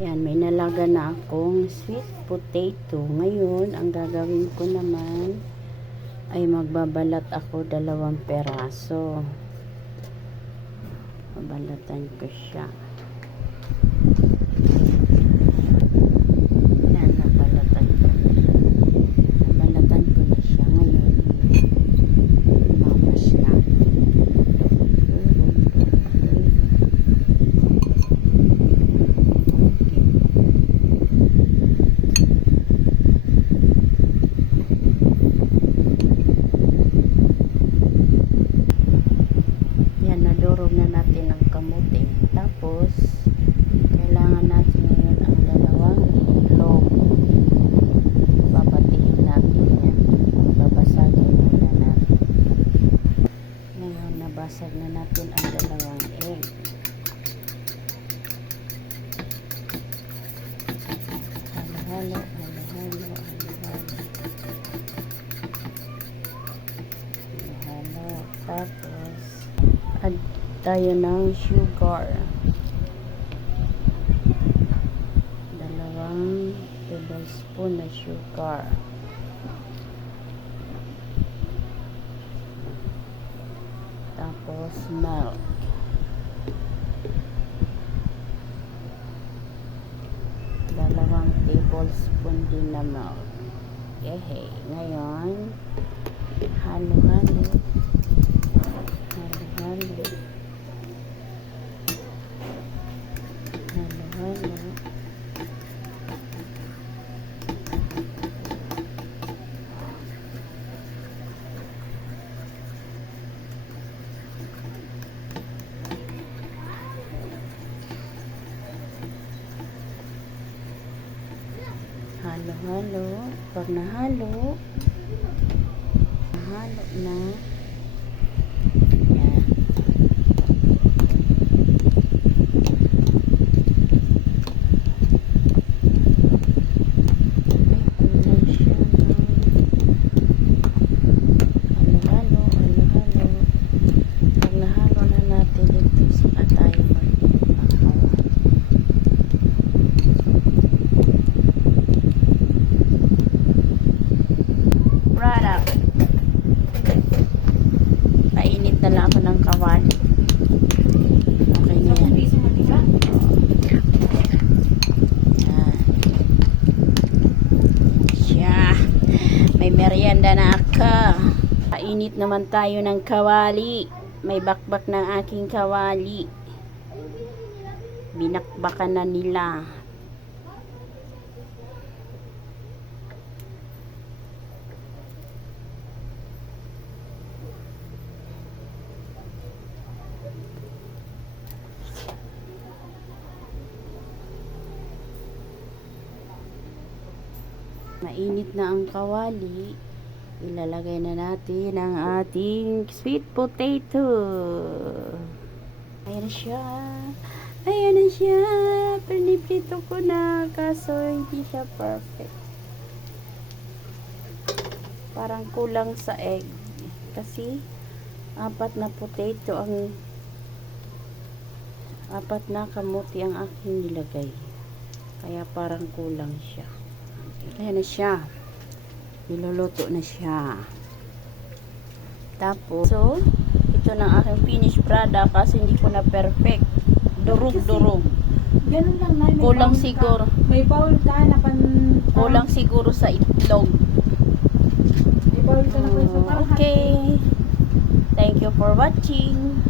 Yan, may nalaga na akong sweet potato. Ngayon, ang gagawin ko naman ay magbabalat ako 2 peraso. Babalatan ko siya. Yan, nabalatan ko. Nabalatan ko na siya. Ngayon, mamas na. Nadurog na natin ang kamuti. Tapos, kailangan natin ngayon ang 2 itlog. Babatiin natin yan. Babasagin muna natin. Ngayon, nabasag na natin ang 2 egg. Halo-halo, halo-halo, halo-halo. Halo-halo. Tapos, add tayo ng sugar. 2 tablespoon na sugar. Tapos milk. 2 tablespoon din na milk. Yehey. Ngayon, halo-halo. Halo-halo. Halo-halo. Halo-halo. Pag nahalo na, yan. Painit na lang ako ng kawali. Okay na yan. Yan. Siya. May merienda na ako. Painit naman tayo ng kawali. May bakbak ng aking kawali. Binakbakan na nila. Mainit na ang kawali. Ilalagay na natin ang ating sweet potato. Ayan na siya. Ayan na siya. Piniprito ko na. Kaso hindi siya perfect. Parang kulang sa egg. Kasi 4 na potato ang 4 na kamuti ang aking nilagay. Kaya parang kulang siya. Ayan na siya. Niluluto na siya. Tapos, so, ito na aking finished product kasi hindi ko na perfect. Durog-durog. Ganun lang na. Kulang siguro. May bowl ka na Kulang siguro sa itlog. May bowl ka na Okay. Thank you for watching.